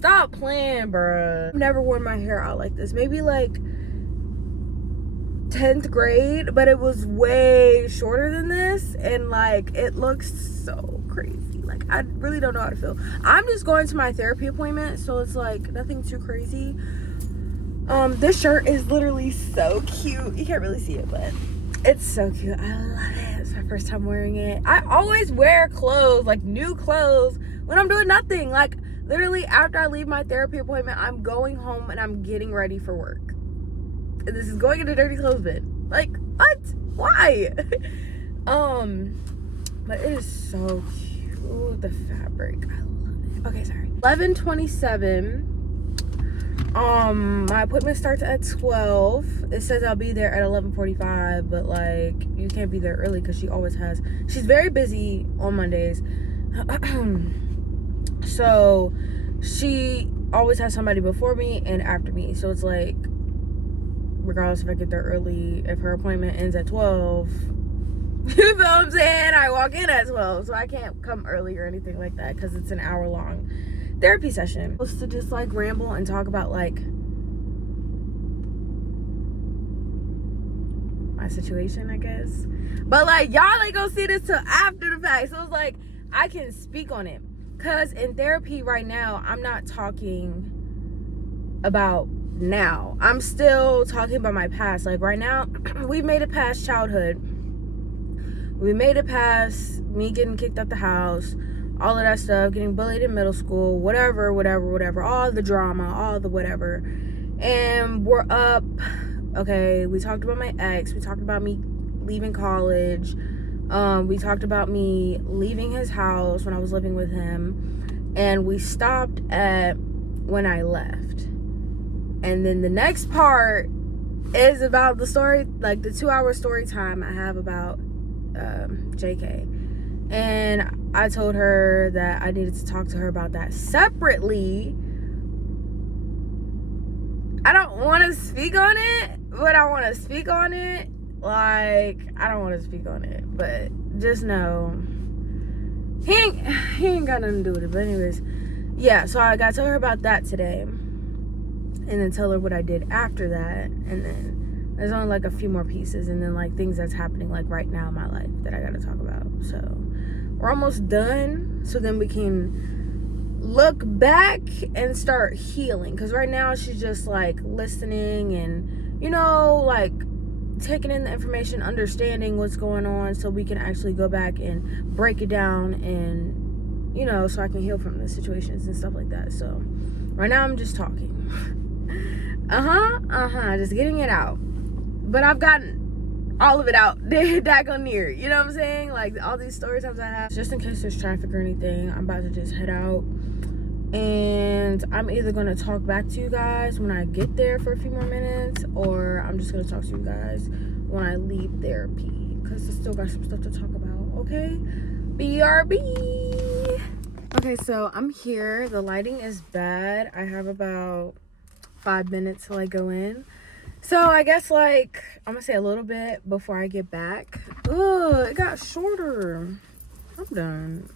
Stop playing, bruh. I've never worn my hair out like this. Maybe like 10th grade, but it was way shorter than this, and like it looks so crazy. Like I really don't know how to feel. I'm just going to my therapy appointment, so it's like nothing too crazy. This shirt is literally so cute. You can't really see it, but it's so cute. I love it. It's my first time wearing it. I always wear clothes, like new clothes, when I'm doing nothing. Like literally after I leave my therapy appointment, I'm going home and I'm getting ready for work. And this is going in a dirty clothes bin. Like, what? Why? But it is so cute. The fabric, I love it. Okay, sorry. 11:27. My appointment starts at 12. It says I'll be there at 11:45, but like you can't be there early because she's very busy on Mondays. So she always has somebody before me and after me. So it's like, regardless if I get there early, if her appointment ends at 12, you feel what I'm saying? I walk in at 12, so I can't come early or anything like that because it's an hour-long therapy session. I'm supposed to just like ramble and talk about like my situation, I guess. But like y'all ain't gonna see this till after the fact. So it's like I can speak on it. Cause in therapy right now, I'm not talking about now. I'm still talking about my past. Like right now, we've made it past childhood. We made it past me getting kicked out the house, all of that stuff, getting bullied in middle school, whatever, all the drama, all the whatever. And we're up. Okay, we talked about my ex. We talked about me leaving college. We talked about me leaving his house when I was living with him. And we stopped at when I left. And then the next part is about the story, like the 2-hour story time I have about JK. And I told her that I needed to talk to her about that separately. I don't want to speak on it, but I want to speak on it. Like, I don't want to speak on it, but just know he ain't got nothing to do with it. But anyways, yeah, so I got to tell her about that today. And then tell her what I did after that. And then there's only like a few more pieces. And then like things that's happening like right now in my life that I got to talk about. So we're almost done. So then we can look back and start healing. Because right now she's just like listening and, you know, like taking in the information, understanding what's going on. So we can actually go back and break it down and, you know, so I can heal from the situations and stuff like that. So right now I'm just talking. Just getting it out. But I've gotten all of it out back on here. You know what I'm saying? Like all these story times I have. Just in case there's traffic or anything, I'm about to just head out. And I'm either going to talk back to you guys when I get there for a few more minutes, or I'm just going to talk to you guys when I leave therapy. Because I still got some stuff to talk about. Okay? BRB. Okay, so I'm here. The lighting is bad. I have about 5 minutes till I go in. So I guess like I'm gonna say a little bit before I get back. Oh, it got shorter. I'm done.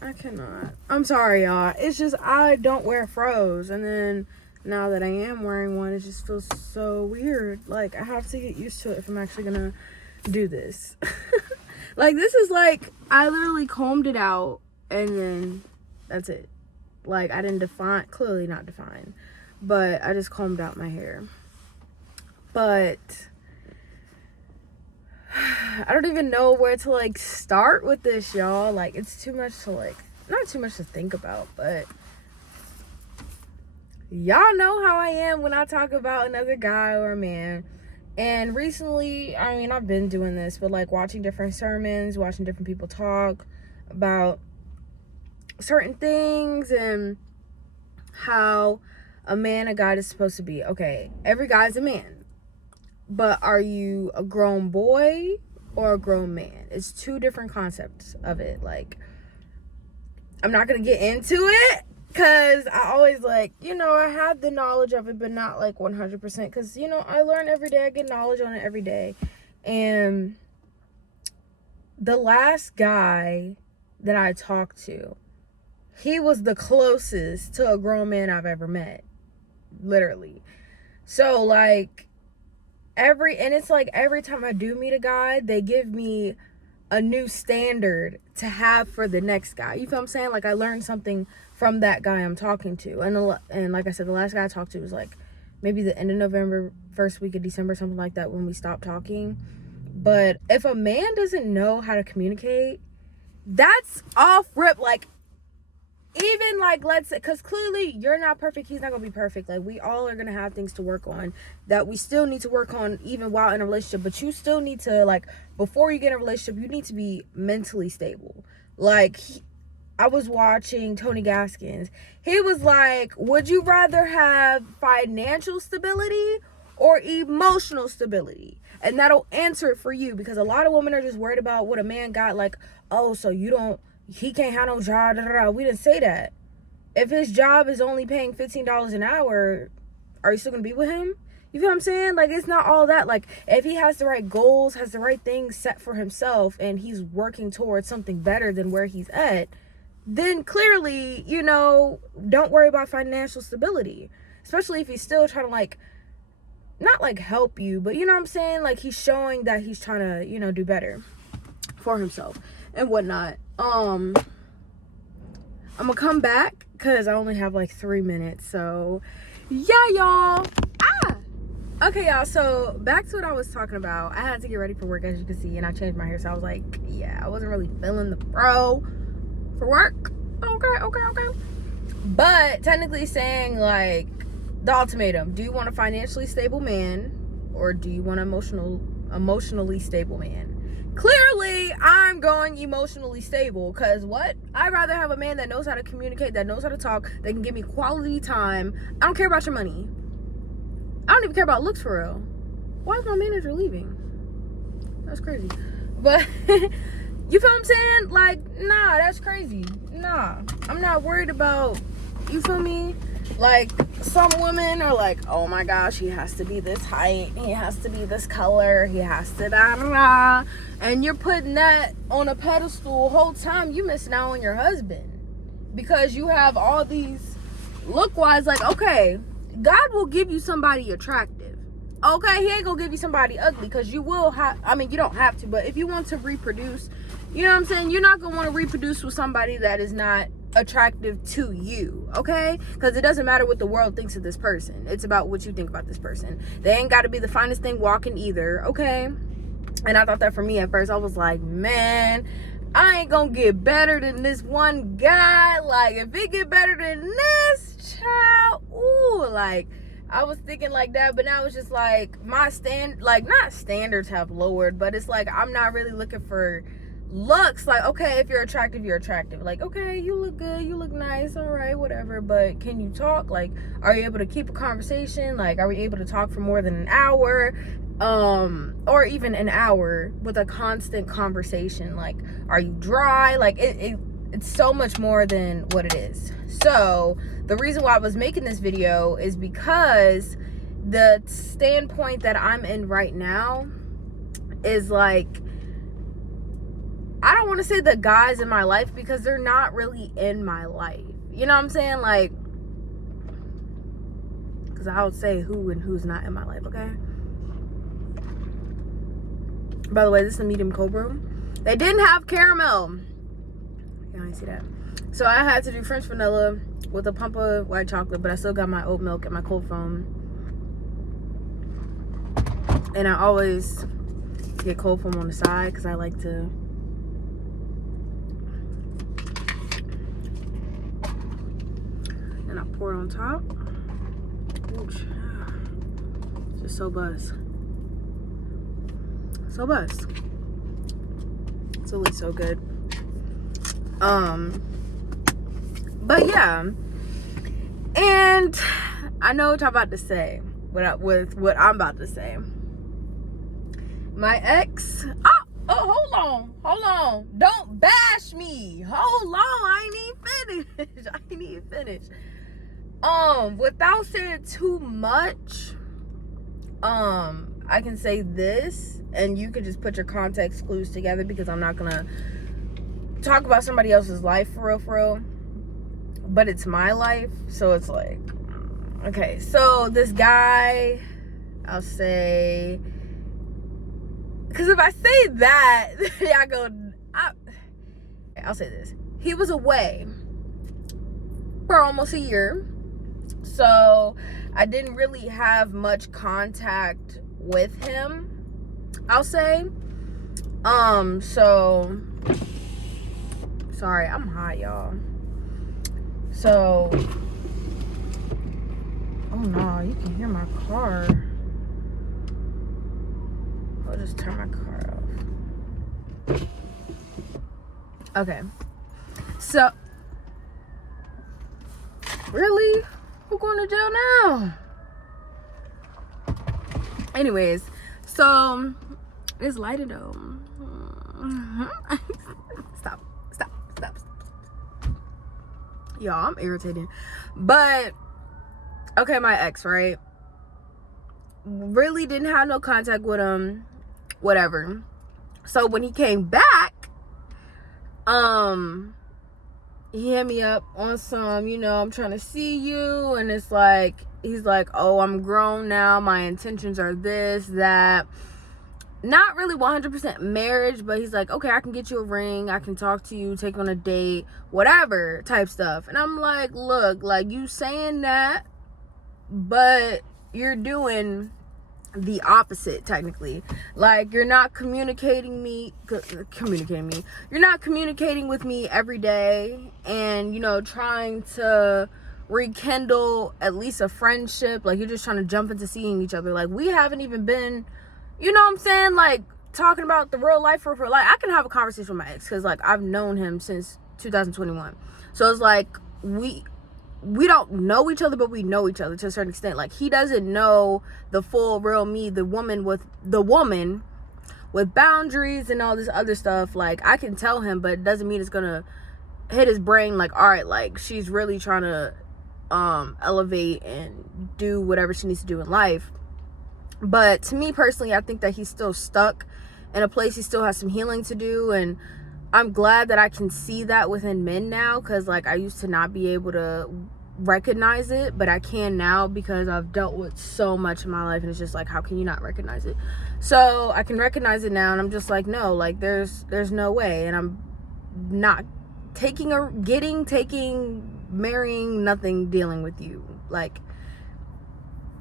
I cannot. I'm sorry, y'all. It's just I don't wear fros, and then now that I am wearing one, it just feels so weird. Like I have to get used to it if I'm actually gonna do this. Like this is like I literally combed it out and then that's it. Like I didn't clearly not define, but I just combed out my hair. But I don't even know where to like start with this, y'all. Like it's too much to like, not too much to think about, but y'all know how I am when I talk about another guy or a man. And recently, I mean, I've been doing this, but like watching different sermons, watching different people talk about certain things and how a man, a guy is supposed to be. Okay, every guy's a man. But are you a grown boy or a grown man? It's two different concepts of it. Like, I'm not going to get into it because I always like, you know, I have the knowledge of it, but not like 100% because, you know, I learn every day. I get knowledge on it every day. And the last guy that I talked to, he was the closest to a grown man I've ever met. Literally. So, like, it's like every time I do meet a guy, they give me a new standard to have for the next guy. You feel what I'm saying? Like, I learned something from that guy I'm talking to. And like I said, the last guy I talked to was like maybe the end of November, first week of December, something like that, when we stopped talking. But if a man doesn't know how to communicate, that's off rip. Like, even like, let's say, because clearly you're not perfect, he's not gonna be perfect. Like, we all are gonna have things to work on that we still need to work on even while in a relationship. But you still need to, like, before you get in a relationship, you need to be mentally stable. Like, I was watching Tony Gaskins. He was like, would you rather have financial stability or emotional stability? And that'll answer it for you, because a lot of women are just worried about what a man got. Like, oh, so he can't have no job. Da, da, da. We didn't say that. If his job is only paying $15 an hour, are you still gonna be with him? You feel what I'm saying? Like, it's not all that. Like, if he has the right goals, has the right things set for himself, and he's working towards something better than where he's at, then clearly, you know, don't worry about financial stability. Especially if he's still trying to, like, not like help you, but you know what I'm saying? Like, he's showing that he's trying to, you know, do better for himself and whatnot. I'm gonna come back because I only have like 3 minutes. So yeah, y'all. Okay, y'all, so back to what I was talking about. I had to get ready for work, as you can see, and I changed my hair. So I was like, yeah, I wasn't really feeling the pro for work. Okay. But technically saying, like, the ultimatum: do you want a financially stable man, or do you want an emotionally stable man? Clearly, I'm going emotionally stable, because what? I'd rather have a man that knows how to communicate, that knows how to talk, that can give me quality time. I don't care about your money. I don't even care about looks, for real. Why is my manager leaving? That's crazy. But you feel what I'm saying? Like, nah, that's crazy. Nah, I'm not worried about, you feel me? Like, some women are like, oh my gosh, he has to be this height, he has to be this color, he has to da da da. And you're putting that on a pedestal the whole time. You missing out on your husband, because you have all these look wise. Like, okay, God will give you somebody attractive. Okay, he ain't gonna give you somebody ugly, because you will have, I mean, you don't have to, but if you want to reproduce, you know what I'm saying, you're not gonna want to reproduce with somebody that is not attractive to you, okay? Because it doesn't matter what the world thinks of this person. It's about what you think about this person. They ain't got to be the finest thing walking either, okay? And I thought that for me at first. I was like, man, I ain't gonna get better than this one guy. Like, if it get better than this child, ooh, like, I was thinking like that. But now it's just like, my not standards have lowered, but it's like, I'm not really looking for looks. Like, okay, if you're attractive, you're attractive. Like, okay, you look good, you look nice, all right, whatever. But can you talk? Like, are you able to keep a conversation? Like, are we able to talk for more than an hour? Or even an hour with a constant conversation? Like, are you dry? Like, it's so much more than what it is. So the reason why I was making this video is because the standpoint that I'm in right now is like, I don't want to say the guys in my life, because they're not really in my life. You know what I'm saying? Like, because I would say who and who's not in my life, okay? By the way, this is a medium cold brew. They didn't have caramel. Yeah, I see that. So I had to do French vanilla with a pump of white chocolate, but I still got my oat milk and my cold foam. And I always get cold foam on the side, because I like to. And I pour it on top. Ooh, just so buzz. So buzz. It's really so good. But yeah. And I know what I'm about to say. With what I'm about to say. My ex. Oh, hold on. Don't bash me. Hold on. I ain't even finished. Without saying too much, I can say this, and you can just put your context clues together, because I'm not gonna talk about somebody else's life for real. but it's my life. So it's like, okay, so this guy, I'll say, because if I say that, I'll say this. He was away for almost a year. So I didn't really have much contact with him, I'll say. So sorry, I'm hot, y'all. So, oh no, you can hear my car. I'll just turn my car off. Okay. So, really? Who going to jail now? Anyways, so it's lighted though. Stop. Y'all, I'm irritated. But okay, my ex, right? Really didn't have no contact with him. Whatever. So when he came back, he hit me up on some, I'm trying to see you, and it's like, he's like, oh, I'm grown now, my intentions are this, that. Not really 100% marriage, but he's like, okay, I can get you a ring, I can talk to you, take on a date, whatever type stuff. And I'm like, look, like, you saying that, but you're doing the opposite, technically. Like, you're not communicating you're not communicating with me every day, and trying to rekindle at least a friendship. Like, you're just trying to jump into seeing each other. Like, we haven't even been, you know what I'm saying, like, talking about the real life for like, I can have a conversation with my ex, because like, I've known him since 2021. So it's like, we don't know each other, but we know each other to a certain extent. Like, he doesn't know the full real me, the woman with boundaries and all this other stuff. Like, I can tell him, but it doesn't mean it's gonna hit his brain like, all right, like, she's really trying to elevate and do whatever she needs to do in life. But to me personally, I think that he's still stuck in a place. He still has some healing to do, and I'm glad that I can see that within men now, because like, I used to not be able to recognize it, but I can now, because I've dealt with so much in my life, and it's just like, how can you not recognize it? So I can recognize it now, and I'm just like, no, like, there's no way. And I'm not marrying, nothing, dealing with you. Like,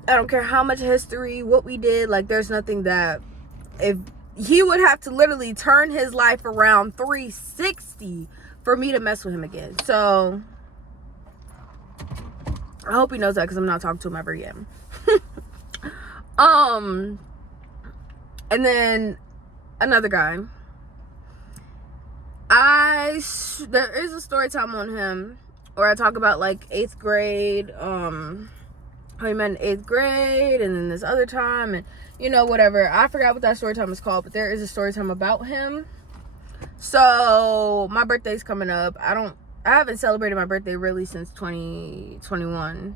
I don't care how much history, what we did, like, there's nothing that, if he would have to literally turn his life around 360 for me to mess with him again. So I hope he knows that, because I'm not talking to him ever again. And then another guy, there is a story time on him where I talk about like 8th grade, how he met in 8th grade, and then this other time, and whatever. I forgot what that story time is called, but there is a story time about him. So my birthday's coming up. I haven't celebrated my birthday really since 2021.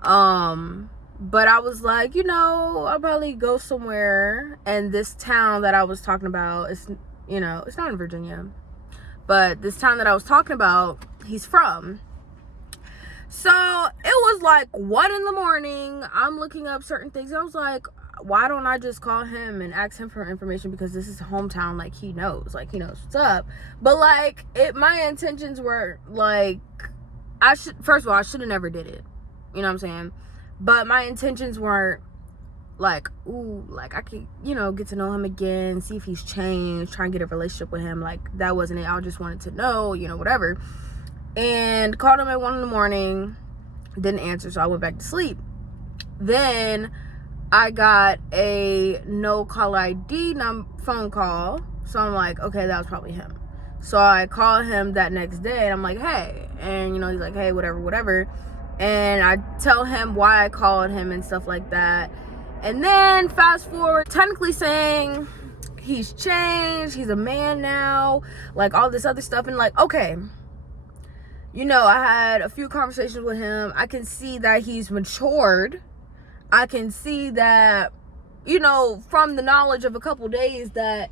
But I was like, I'll probably go somewhere. And this town that I was talking about is, it's not in Virginia, but this town that I was talking about, he's from. So it was like 1 a.m. I'm looking up certain things. I was like, why don't I just call him and ask him for information, because this is hometown. Like, he knows what's up. But like, my intentions were like, first of all, I should have never did it. You know what I'm saying? But my intentions weren't like, ooh, like, I could, get to know him again, see if he's changed, try and get a relationship with him. Like, that wasn't it. I just wanted to know, whatever. And called him at 1 a.m, didn't answer, so I went back to sleep. Then I got a no call ID phone call, so I'm like, okay, that was probably him. So I call him that next day, and I'm like, hey, and he's like, hey, whatever, and I tell him why I called him and stuff like that. And then fast forward, technically saying he's changed, he's a man now, like all this other stuff, and like, okay, I had a few conversations with him. I can see that he's matured. I can see that, from the knowledge of a couple days, that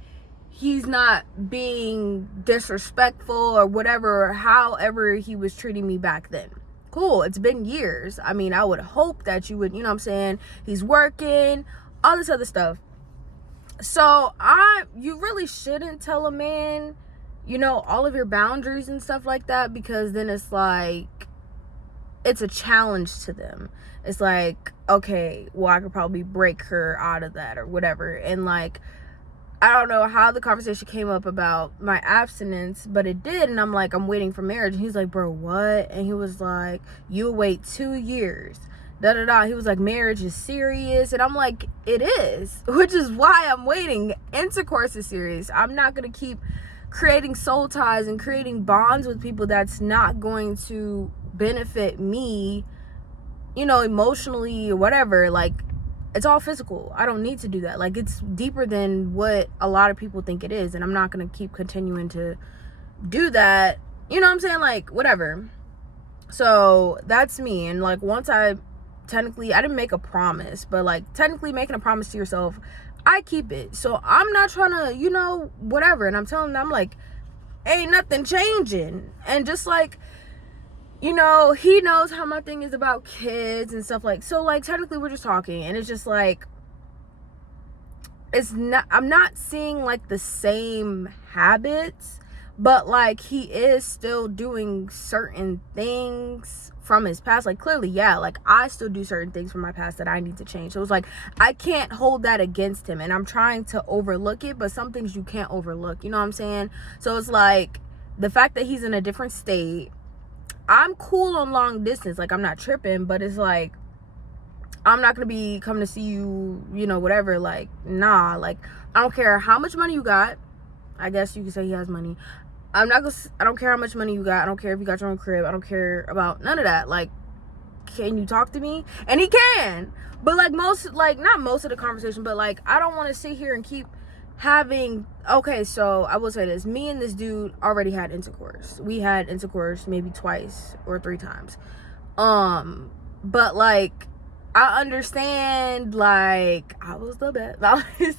he's not being disrespectful or whatever, or however he was treating me back then. Cool, it's been years. I mean, I would hope that you would, you know what I'm saying, he's working, all this other stuff. So you really shouldn't tell a man, you know, all of your boundaries and stuff like that, because then it's like, it's a challenge to them. It's like, okay, well, I could probably break her out of that or whatever. And like, I don't know how the conversation came up about my abstinence, but it did. And I'm like, I'm waiting for marriage. And he's like, bro, what? And he was like, you wait 2 years. Da da da. He was like, marriage is serious. And I'm like, it is, which is why I'm waiting. Intercourse is serious. I'm not going to keep creating soul ties and creating bonds with people that's not going to benefit me, you know, emotionally or whatever. Like, it's all physical. I don't need to do that. Like, it's deeper than what a lot of people think it is, and I'm not going to keep continuing to do that. You know what I'm saying? Like, whatever. So that's me. And like, once I didn't make a promise, but like, technically making a promise to yourself, I keep it. So I'm not trying to, you know, whatever. And I'm telling them, I'm like, ain't nothing changing. And just like, you know, he knows how my thing is about kids and stuff. Like, so like, technically we're just talking, and it's just like, I'm not seeing like the same habits, but like, he is still doing certain things from his past. Like, clearly, yeah, like, I still do certain things from my past that I need to change. So it's like, I can't hold that against him, and I'm trying to overlook it, but some things you can't overlook, you know what I'm saying? So it's like, the fact that he's in a different state, I'm cool on long distance, like, I'm not tripping, but it's like, I'm not gonna be coming to see you, you know, whatever. Like, nah, like, I don't care how much money you got. I guess you could say he has money. I don't care how much money you got. I don't care if you got your own crib. I don't care about none of that. Like, can you talk to me? And he can, but like, not most of the conversation, but like, I don't want to sit here and keep having, okay, so I will say this, me and this dude already had intercourse. We had intercourse maybe twice or 3 times. But like, I understand, like, I was the best.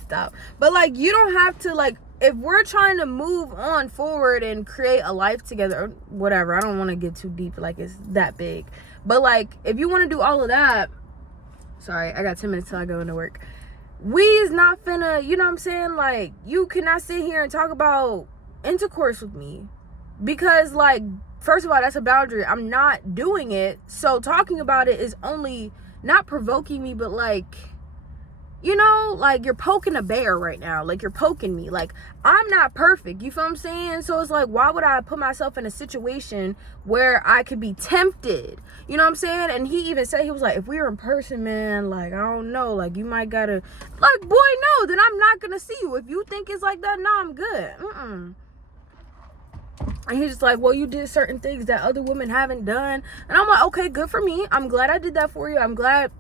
Stop. But like, you don't have to, like, if we're trying to move on forward and create a life together or whatever, I don't want to get too deep, like it's that big, but like, if you want to do all of that, sorry, I got 10 minutes till I go into work. We is not finna, you know what I'm saying? Like, you cannot sit here and talk about intercourse with me, because like, first of all, that's a boundary. I'm not doing it. So talking about it is only not provoking me, but like, you know, like, you're poking a bear right now. Like, you're poking me. Like, I'm not perfect. You feel what I'm saying? So it's like, why would I put myself in a situation where I could be tempted? You know what I'm saying? And he even said, he was like, if we were in person, man, like, I don't know, like, you might gotta, like, boy, no, then I'm not gonna see you. If you think it's like that, nah, I'm good. And he's just like, well, you did certain things that other women haven't done. And I'm like, okay, good for me. I'm glad I did that for you. I'm glad,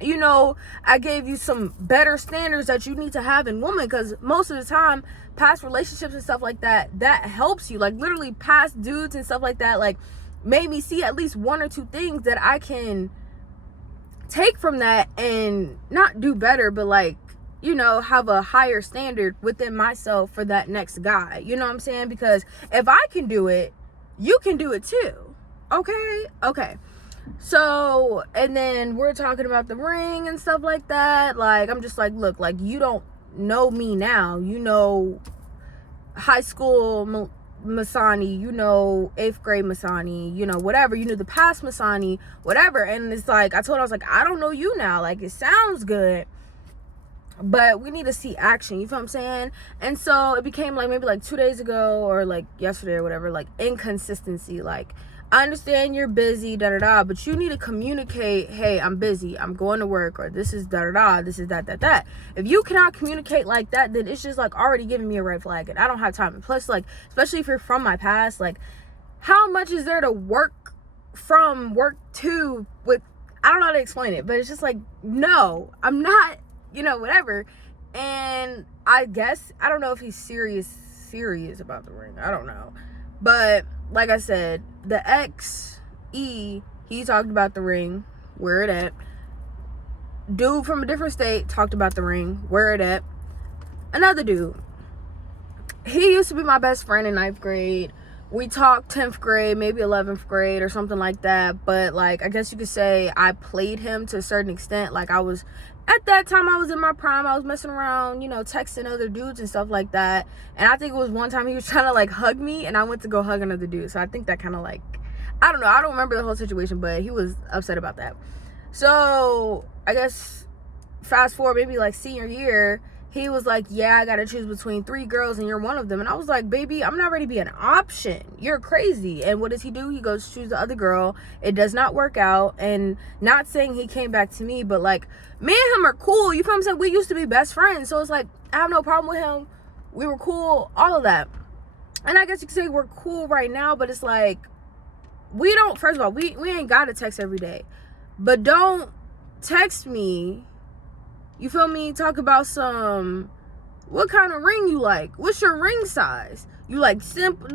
you know, I gave you some better standards that you need to have in women, because most of the time, past relationships and stuff like that, that helps you. Like, literally, past dudes and stuff like that, like, made me see at least 1 or 2 things that I can take from that and not do better, but like, you know, have a higher standard within myself for that next guy. You know what I'm saying? Because if I can do it, you can do it too. Okay. So, and then we're talking about the ring and stuff like that. Like, I'm just like, look, like, you don't know me now. You know high school Masani, you know 8th grade Masani, you know, whatever. You knew the past Masani, whatever. And it's like, I told her, I was like, I don't know you now. Like, it sounds good, but we need to see action. You feel what I'm saying? And so it became like maybe like 2 days ago or like yesterday or whatever, like, inconsistency. Like, I understand you're busy, but you need to communicate, hey, I'm busy, I'm going to work, or this is this is that. If you cannot communicate like that, then it's just like already giving me a red flag, and I don't have time. And plus, like, especially if you're from my past, like, how much is there to work from, work to, with, I don't know how to explain it, but it's just like, no, I'm not, you know, whatever. And I guess, I don't know if he's serious about the ring, I don't know. But like I said, the he talked about the ring, where it at. Dude from a different state talked about the ring, where it at. Another dude he used to be my best friend in 9th grade. We talked 10th grade, maybe 11th grade or something like that. But like, I guess you could say I played him to a certain extent. Like, I was, at that time, I was in my prime. I was messing around, you know, texting other dudes and stuff like that. And I think it was one time he was trying to like hug me, and I went to go hug another dude. So I think that kind of like, I don't know. I don't remember the whole situation, but he was upset about that. So I guess fast forward, maybe like senior year, he was like, yeah, I gotta choose between 3 girls and you're one of them. And I was like, baby, I'm not ready to be an option. You're crazy. And what does he do? He goes to choose the other girl. It does not work out. And not saying he came back to me, but like, me and him are cool. You feel what I'm saying? We used to be best friends. So it's like, I have no problem with him. We were cool, all of that. And I guess you could say we're cool right now, but it's like, we don't, first of all, we ain't gotta text every day. But don't text me, you feel me, talk about some, what kind of ring you like? What's your ring size? You like simple,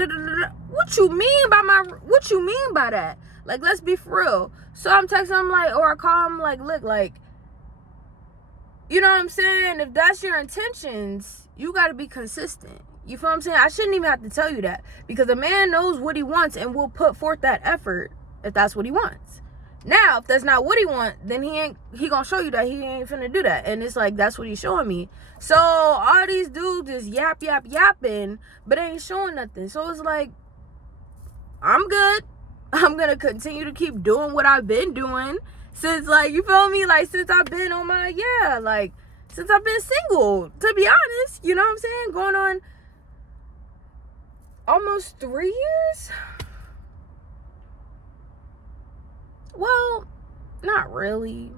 what you mean by that? Like, let's be for real. So I'm texting him like, or I call him like, look, like, you know what I'm saying? If that's your intentions, you got to be consistent. You feel what I'm saying? I shouldn't even have to tell you that, because a man knows what he wants and will put forth that effort if that's what he wants. Now, if that's not what he wants, then he gonna show you that he ain't finna do that. And it's like, that's what he's showing me. So all these dudes is yapping, but they ain't showing nothing. So it's like, I'm good. I'm gonna continue to keep doing what I've been doing since, like, you feel me? Like, since I've been on my, since I've been single, to be honest, you know what I'm saying? Going on almost 3 years. Well, not really,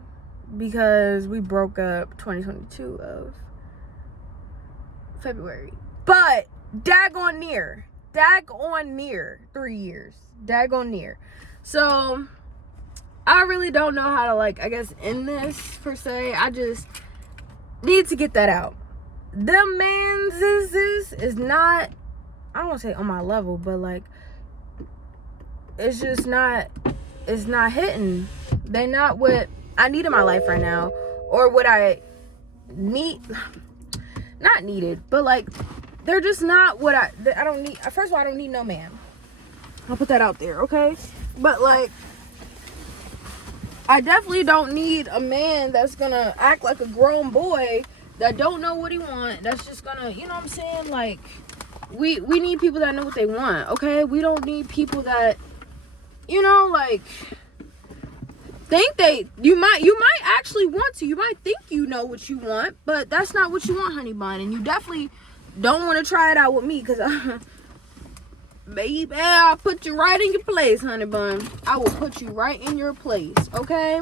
because we broke up 2022 of February. But daggone near 3 years. Daggone near. So I really don't know how to, like, I guess, end this per se. I just need to get that out. Them mans is not, I don't want to say on my level, but like, it's just not, it's not hitting. They not what I need in my life right now, or what I need, not needed, but like, they're just not what I don't need. First of all, I don't need no man. I'll put that out there, okay? But like, I definitely don't need a man that's gonna act like a grown boy that don't know what he want. That's just gonna, you know what I'm saying? Like, we need people that know what they want, okay? We don't need people that, you know, like, think you might actually want to. You might think you know what you want, but that's not what you want, honey bun. And you definitely don't want to try it out with me, because baby, I'll put you right in your place, honey bun. I will put you right in your place, okay?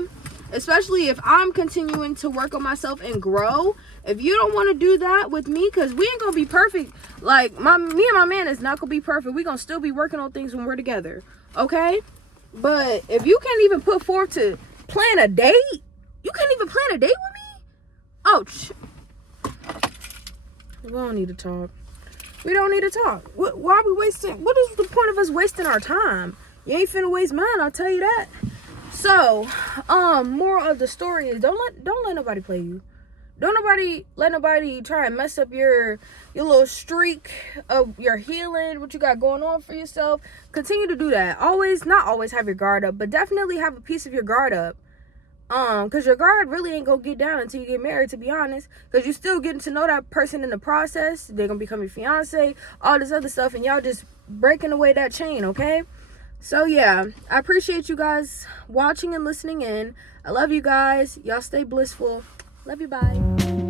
Especially if I'm continuing to work on myself and grow. If you don't want to do that with me, because we ain't gonna be perfect. Like, me and my man is not gonna be perfect. We gonna still be working on things when we're together, okay? But if you can't even put forth to plan a date, you can't even plan a date with me? Oh, we don't need to talk. We don't need to talk. Why are we wasting? What is the point of us wasting our time? You ain't finna waste mine, I'll tell you that. So, moral of the story is, don't let nobody play you. Don't let nobody try and mess up your little streak of your healing, what you got going on for yourself. Continue to do that. Not always have your guard up, but definitely have a piece of your guard up. Because your guard really ain't gonna get down until you get married, to be honest. Because you're still getting to know that person in the process. They're gonna become your fiance, all this other stuff, and y'all just breaking away that chain, okay? So yeah, I appreciate you guys watching and listening in. I love you guys. Y'all stay blissful. Love you, bye.